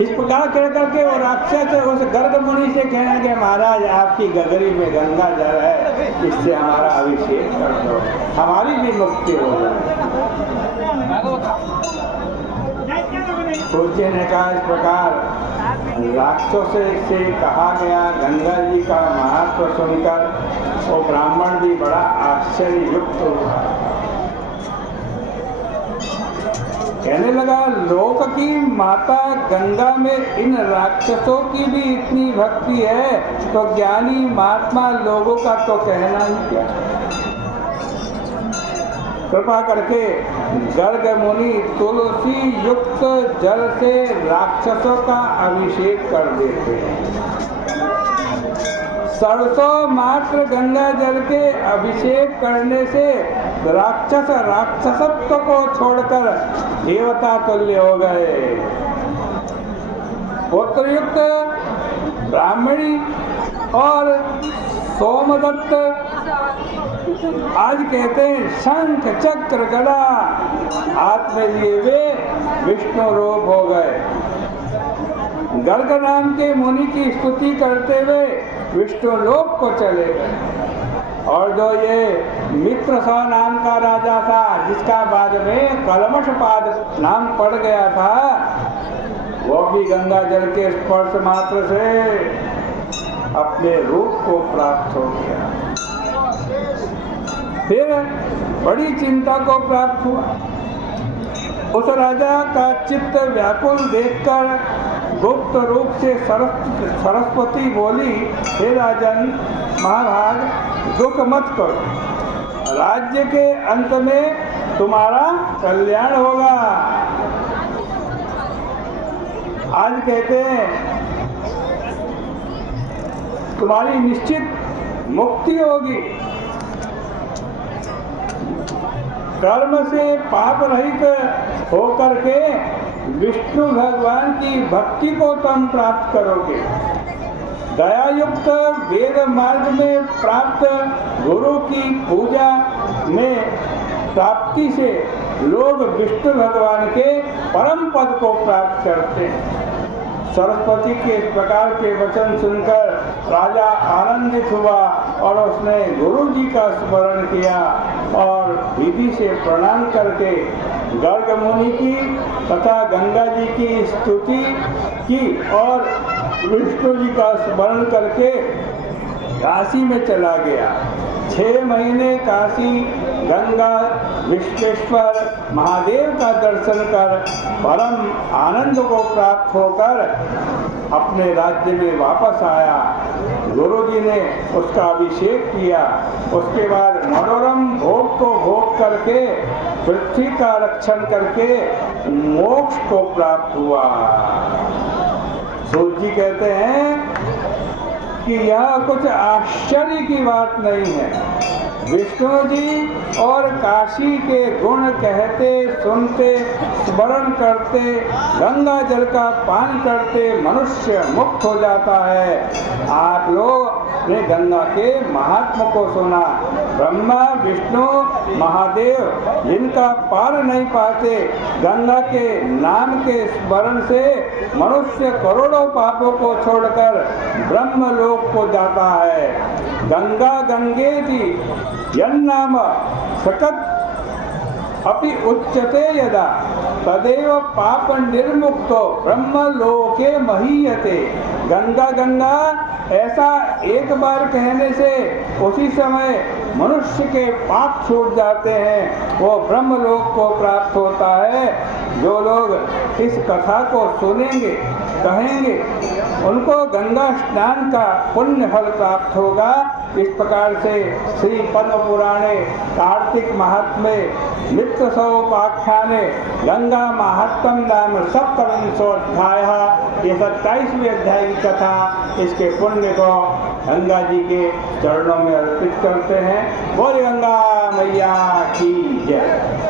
इस प्रकार कह करके वो राक्षस उस गर्ग मुनि से कहने लगे, महाराज आपकी गगरी में गंगा जल है, इससे हमारा अभिषेक कर दो, हमारी भी मुक्ति हो जाए। सूर्य ने कहा, इस प्रकार राक्षसों से कहा गया गंगा जी का महत्व सुनकर वो ब्राह्मण भी बड़ा आश्चर्य युक्त हुआ। कहने लगा, लोक की माता गंगा में इन राक्षसों की भी इतनी भक्ति है तो ज्ञानी महात्मा लोगों का तो कहना ही क्या। कृपा करके गर्ग मुनि तुलसी युक्त जल से राक्षसों का अभिषेक कर देते हैं। सरसों मात्र गंगा जल के अभिषेक करने से राक्षसत्व को छोड़कर देवता तुल्य हो गए। पुत्रयुक्त ब्राह्मणी और सोमदत्त आज कहते हैं शंख चक्र गदा हाथ में लिए वे विष्णु रूप हो गए। गर्ग नाम के मुनि की स्तुति करते हुए विष्णु लोक को चले गए। और जो ये मित्रसा नाम का राजा था, जिसका बाद में कलमशपाद नाम पड़ गया था, वो भी गंगा जल के स्पर्श मात्र से अपने रूप को प्राप्त हो गया। फिर बड़ी चिंता को प्राप्त हुआ। उस राजा का चित्त व्याकुल देखकर गुप्त रूप से सरस्वती बोली, हे राजन महाभाग, दुख मत करो, राज्य के अंत में तुम्हारा कल्याण होगा। आज कहते हैं तुम्हारी निश्चित मुक्ति होगी। कर्म से पाप रहित होकर के विष्णु भगवान की भक्ति को तुम प्राप्त करोगे। दयायुक्त वेद मार्ग में प्राप्त गुरु की पूजा में प्राप्ति से लोग विष्णु भगवान के परम पद को प्राप्त करते हैं। सरस्वती के इस प्रकार के वचन सुनकर राजा आनंदित हुआ और उसने गुरु जी का स्मरण किया और विधि से प्रणाम करके गर्ग मुनि की तथा गंगा जी की स्तुति की और विष्णु जी का स्मरण करके काशी में चला गया। 6 महीने काशी गंगा विश्वेश्वर महादेव का दर्शन कर परम आनंद को प्राप्त होकर अपने राज्य में वापस आया। गुरु जी ने उसका अभिषेक किया। उसके बाद मनोरम भोग को भोग करके पृथ्वी का रक्षण करके मोक्ष को प्राप्त हुआ। सूर्य जी कहते हैं कि यह कुछ आश्चर्य की बात नहीं है। विष्णु जी और काशी के गुण कहते सुनते स्मरण करते गंगा जल का पान करते मनुष्य मुक्त हो जाता है। आप लोग ने गंगा के महात्मा को सुना। ब्रह्मा विष्णु महादेव जिनका पार नहीं पाते, गंगा के नाम के स्मरण से मनुष्य करोड़ों पापों को छोड़कर ब्रह्म लोक को जाता है। गंगा गंगेति यन्नाम सकत अपि उच्यते यदा तदेव पाप निर्मुक्तो ब्रह्म लोके महीयते। गंगा गंगा ऐसा एक बार कहने से उसी समय मनुष्य के पाप छूट जाते हैं, वो ब्रह्म लोक को प्राप्त होता है। जो लोग इस कथा को सुनेंगे कहेंगे उनको गंगा स्नान का पुण्य फल प्राप्त होगा। इस प्रकार से श्री पद्म पुराणे कार्तिक महात्म्य मित्र सौपाख्याने गंगा महात्म नाम सप्तविंशोऽध्याय, ये 27वें अध्याय की कथा, इसके पुण्य को गंगा जी के चरणों में अर्पित करते हैं। बोल गंगा मैया की जय।